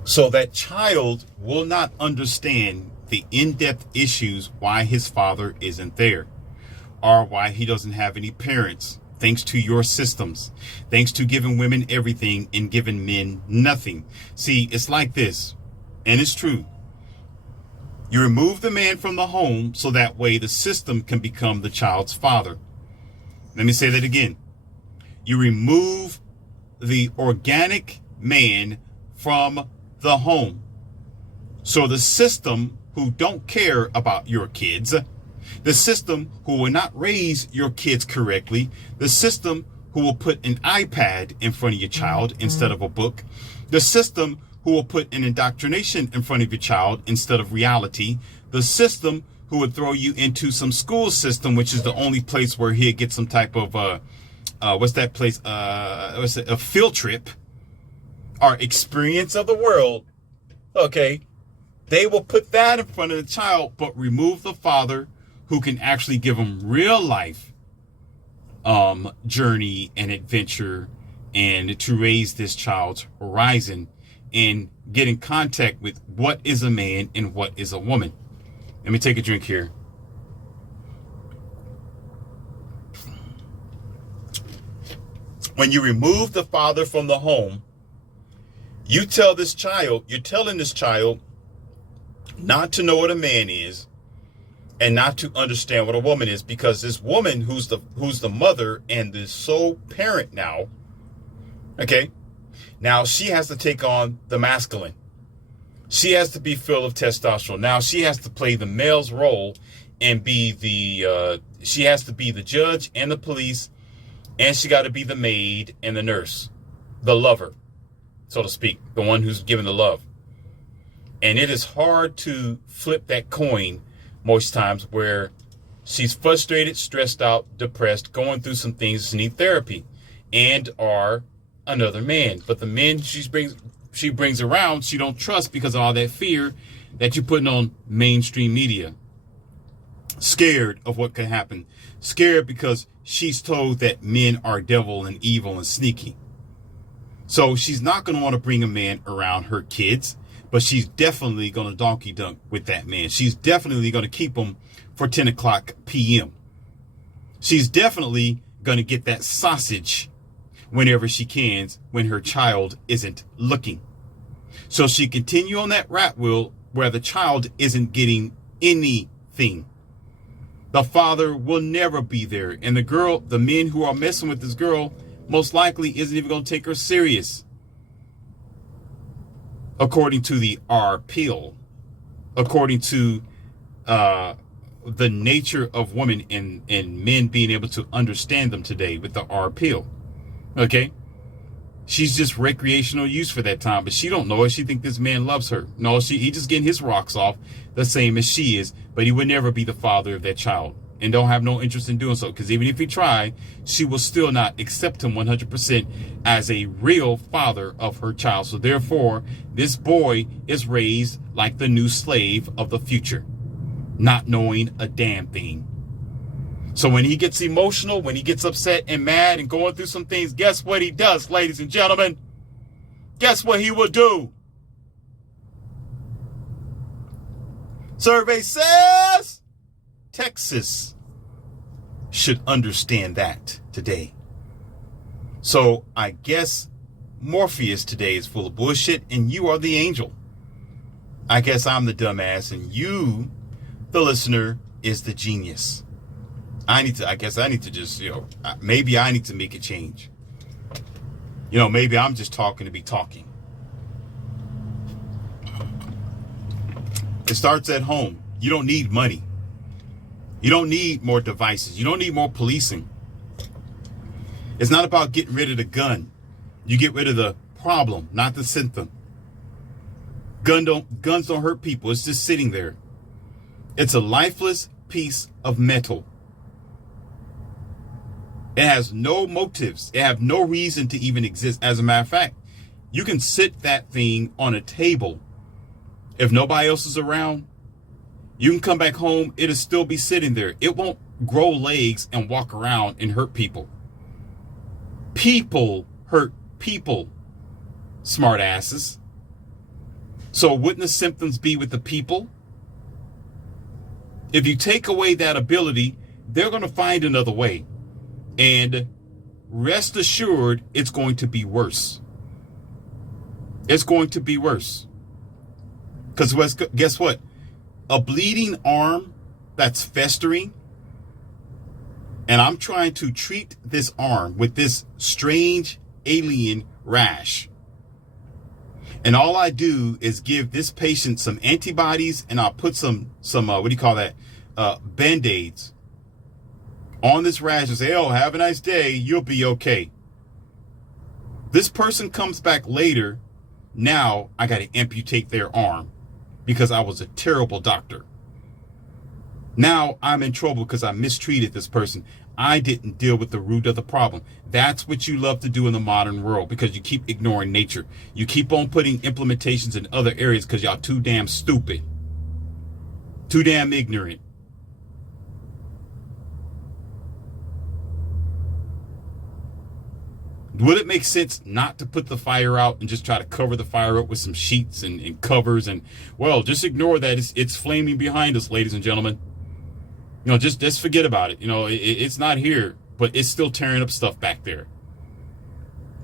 So that child will not understand the in-depth issues why his father isn't there or why he doesn't have any parents, thanks to your systems, thanks to giving women everything and giving men nothing. See, it's like this, and it's true. You remove the man from the home so that way the system can become the child's father. Let me say that again. You remove the organic man from the home. So the system who don't care about your kids, the system who will not raise your kids correctly, the system who will put an iPad in front of your child instead of a book, the system who will put an indoctrination in front of your child instead of reality, the system who would throw you into some school system, which is the only place where he'll get some type of, a field trip or experience of the world. Okay. They will put that in front of the child, but remove the father who can actually give them real life journey and adventure and to raise this child's horizon and get in contact with what is a man and what is a woman. Let me take a drink here. When you remove the father from the home, you're telling this child not to know what a man is and not to understand what a woman is, because this woman who's the mother and the sole parent now, okay, now she has to take on the masculine. She has to be full of testosterone. Now she has to play the male's role and she has to be the judge and the police, and she got to be the maid and the nurse, the lover, so to speak, the one who's giving the love. And it is hard to flip that coin most times, where she's frustrated, stressed out, depressed, going through some things, she need therapy, and are another man. But the men she brings around, she don't trust because of all that fear that you're putting on mainstream media. Scared of what could happen. Scared because she's told that men are devil and evil and sneaky. So she's not going to want to bring a man around her kids, but she's definitely going to donkey dunk with that man. She's definitely going to keep him for 10 o'clock p.m. She's definitely going to get that sausage whenever she can, when her child isn't looking. So she continue on that rat wheel where the child isn't getting anything. The father will never be there. And the men who are messing with this girl most likely isn't even going to take her serious. According to the R pill, according to the nature of women and men being able to understand them today with the R pill. Okay? She's just recreational use for that time, but she don't know it. She think this man loves her. No, he just getting his rocks off the same as she is, but he would never be the father of that child and don't have no interest in doing so, because even if he tried, she will still not accept him 100% as a real father of her child. So therefore, this boy is raised like the new slave of the future, not knowing a damn thing. So when he gets emotional, when he gets upset and mad and going through some things, guess what he does, ladies and gentlemen? Guess what he will do? Survey says Texas should understand that today. So I guess Morpheus today is full of bullshit and you are the angel. I guess I'm the dumbass and you, the listener, is the genius. I guess I need to just, maybe I need to make a change. Maybe I'm just talking to be talking. It starts at home. You don't need money. You don't need more devices. You don't need more policing. It's not about getting rid of the gun. You get rid of the problem, not the symptom. Guns don't hurt people. It's just sitting there. It's a lifeless piece of metal. It has no motives. It have no reason to even exist. As a matter of fact, you can sit that thing on a table. If nobody else is around, you can come back home. It'll still be sitting there. It won't grow legs and walk around and hurt people. People hurt people, smart asses. So wouldn't the symptoms be with the people? If you take away that ability, they're going to find another way. And rest assured, it's going to be worse. It's going to be worse. Because guess what? A bleeding arm that's festering, and I'm trying to treat this arm with this strange alien rash. And all I do is give this patient some antibodies, and I'll put some Band-Aids on this rash and say, oh, have a nice day, you'll be okay. This person comes back later. Now I got to amputate their arm because I was a terrible doctor. Now I'm in trouble because I mistreated this person. I didn't deal with the root of the problem. That's what you love to do in the modern world, because you keep ignoring nature. You keep on putting implementations in other areas because y'all too damn stupid, too damn ignorant. Would it make sense not to put the fire out and just try to cover the fire up with some sheets and covers and, well, just ignore that. It's flaming behind us, ladies and gentlemen. Just forget about it. It's not here, but it's still tearing up stuff back there.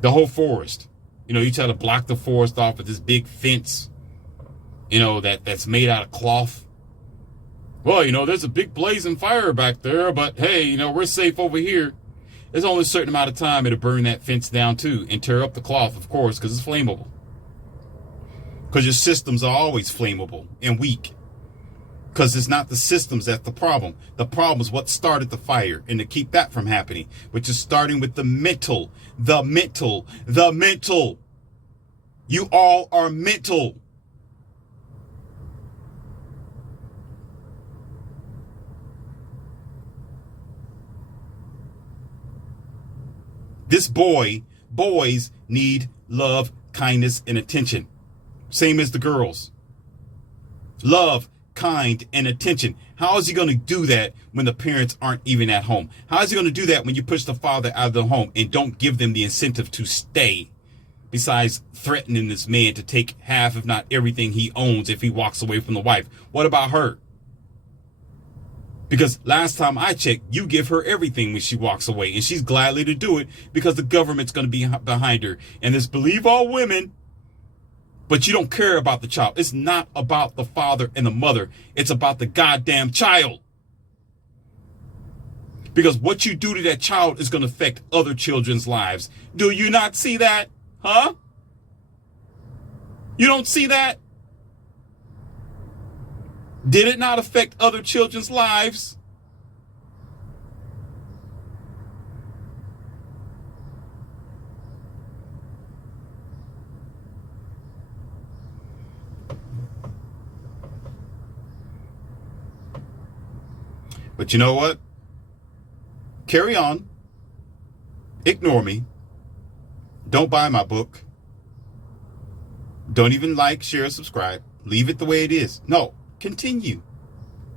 The whole forest. You try to block the forest off with this big fence, that's made out of cloth. Well, there's a big blazing fire back there, but hey, we're safe over here. There's only a certain amount of time it'll burn that fence down too and tear up the cloth, of course, because it's flammable. Because your systems are always flammable and weak. Because it's not the systems that's the problem. The problem is what started the fire, and to keep that from happening, which is starting with the mental. The mental. You all are mental. Boys need love, kindness, and attention. Same as the girls. Love, kind, and attention. How is he going to do that when the parents aren't even at home? How is he going to do that when you push the father out of the home and don't give them the incentive to stay? Besides threatening this man to take half, if not everything he owns if he walks away from the wife. What about her? Because last time I checked, you give her everything when she walks away, and she's gladly to do it because the government's going to be behind her. And this believe all women, but you don't care about the child. It's not about the father and the mother. It's about the goddamn child. Because what you do to that child is going to affect other children's lives. Do you not see that? Huh? You don't see that? Did it not affect other children's lives? But you know what? Carry on. Ignore me. Don't buy my book. Don't even like, share, subscribe. Leave it the way it is. No. Continue.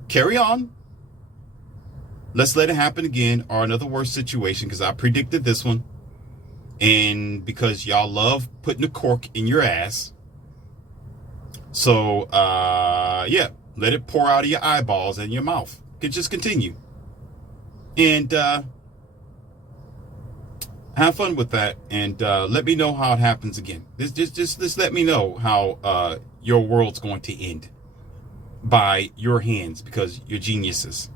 Carry on. Let's let it happen again or another worse situation, because I predicted this one. And because y'all love putting a cork in your ass. So, yeah, let it pour out of your eyeballs and your mouth. Just continue. And have fun with that. And let me know how it happens again. Just let me know how your world's going to end. By your hands, because you're geniuses.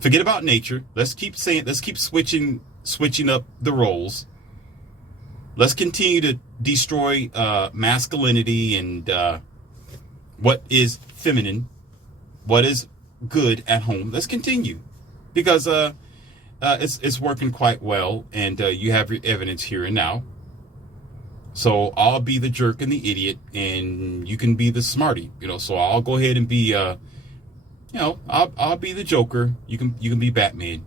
Forget about nature. Let's keep switching up the roles. Let's continue to destroy masculinity and what is feminine, what is good at home. Let's continue, because it's working quite well, and you have your evidence here and now. So I'll be the jerk and the idiot, and you can be the smarty, So I'll go ahead and be, I'll be the Joker. You can be Batman.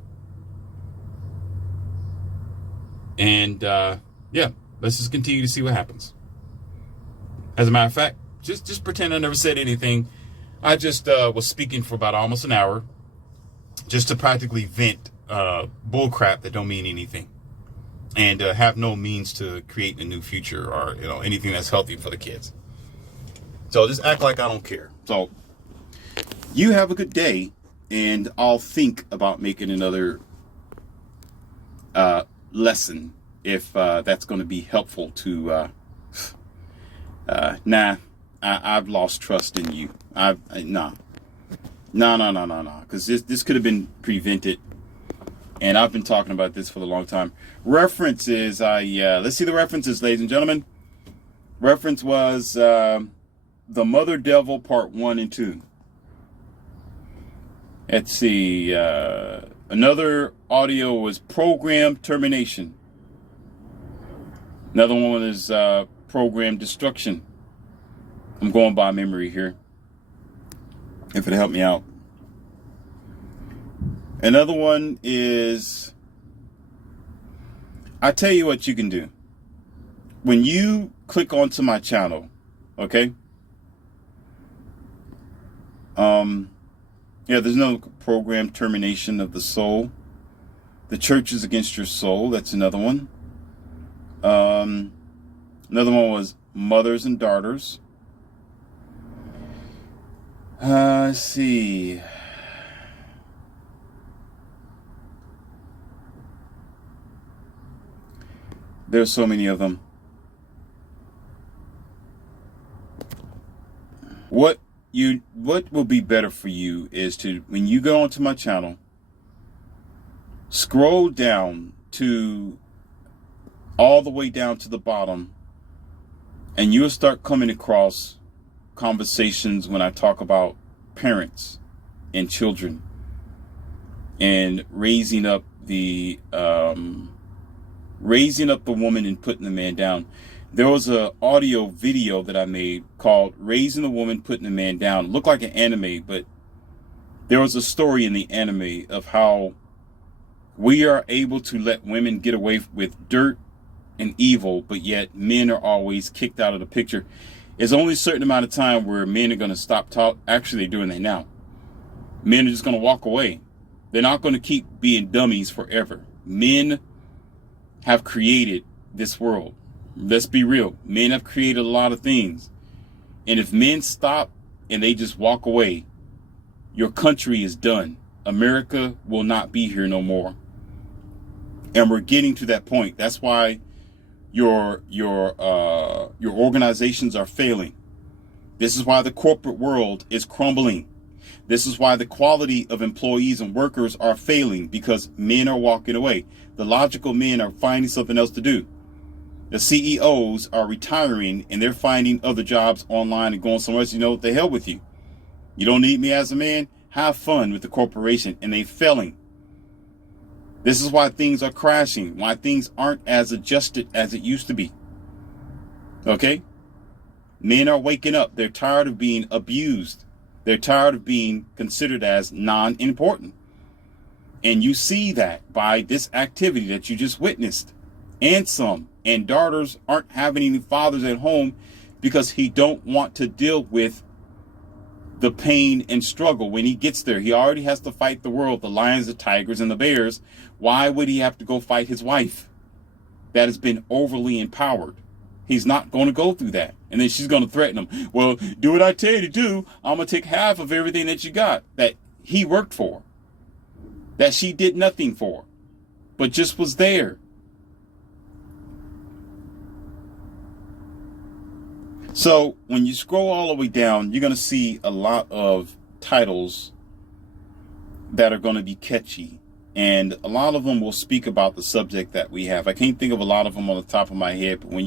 And yeah, let's just continue to see what happens. As a matter of fact, just pretend I never said anything. I just was speaking for about almost an hour, just to practically vent bull crap that don't mean anything. And have no means to create a new future or anything that's healthy for the kids. So just act like I don't care. So you have a good day, and I'll think about making another lesson if that's going to be helpful to. I've lost trust in you. No, because this could have been prevented. And I've been talking about this for a long time. References, let's see the references, ladies and gentlemen. Reference was The Mother Devil Part 1 and 2. Let's see. Another audio was Program Termination. Another one is Program Destruction. I'm going by memory here, if it'll help me out. Another one is, I tell you what you can do. When you click onto my channel, okay? Yeah, there's no Program Termination of the Soul. The Church is Against Your Soul. That's another one. Another one was Mothers and Daughters. Let's see. There's so many of them. What will be better for you is to, when you go onto my channel, scroll down to all the way down to the bottom, and you'll start coming across conversations when I talk about parents and children and raising up the woman and putting the man down. There was a audio video that I made called Raising the Woman, Putting the Man Down. It looked like an anime, but there was a story in the anime of how we are able to let women get away with dirt and evil, but yet men are always kicked out of the picture. There's only a certain amount of time where men are going to stop talking. Actually, they're doing that now. Men are just going to walk away. They're not going to keep being dummies forever. Men have created this world. Let's be real. Men have created a lot of things. And if men stop and they just walk away, your country is done. America will not be here no more. And we're getting to that point. That's why your organizations are failing. This is why the corporate world is crumbling. This is why the quality of employees and workers are failing, because men are walking away. The logical men are finding something else to do. The CEOs are retiring and they're finding other jobs online and going somewhere else. You know, the hell with you. You don't need me as a man. Have fun with the corporation. And they're failing. This is why things are crashing, why things aren't as adjusted as it used to be. Okay? Men are waking up. They're tired of being abused. They're tired of being considered as non-important. And you see that by this activity that you just witnessed. And daughters aren't having any fathers at home because he don't want to deal with the pain and struggle when he gets there. He already has to fight the world, the lions, the tigers, and the bears. Why would he have to go fight his wife that has been overly empowered? He's not going to go through that. And then she's going to threaten him. Well, do what I tell you to do. I'm going to take half of everything that you got, that he worked for, that she did nothing for, but just was there. So when you scroll all the way down, you're going to see a lot of titles that are going to be catchy. And a lot of them will speak about the subject that we have. I can't think of a lot of them on the top of my head, but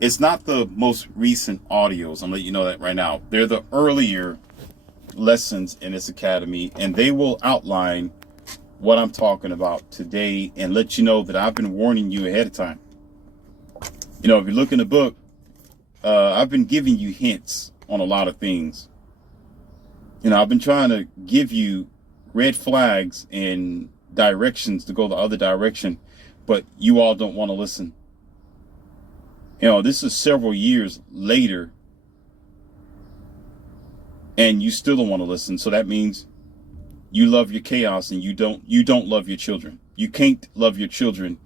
it's not the most recent audios. I'm letting you know that right now. They're the earlier lessons in this academy, and they will outline what I'm talking about today and let you know that I've been warning you ahead of time. You know, if you look in the book, I've been giving you hints on a lot of things. You know, I've been trying to give you red flags and directions to go the other direction, but you all don't want to listen. You know, this is several years later, and you still don't want to listen. So that means you love your chaos and you don't love your children. You can't love your children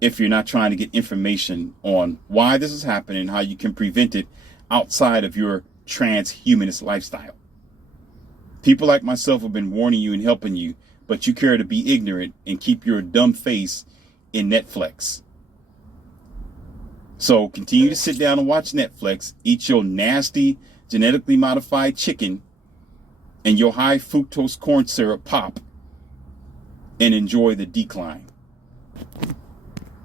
if you're not trying to get information on why this is happening, how you can prevent it outside of your transhumanist lifestyle. People like myself have been warning you and helping you, but you care to be ignorant and keep your dumb face in Netflix. So continue to sit down and watch Netflix, eat your nasty, genetically modified chicken and your high fructose corn syrup pop, and enjoy the decline.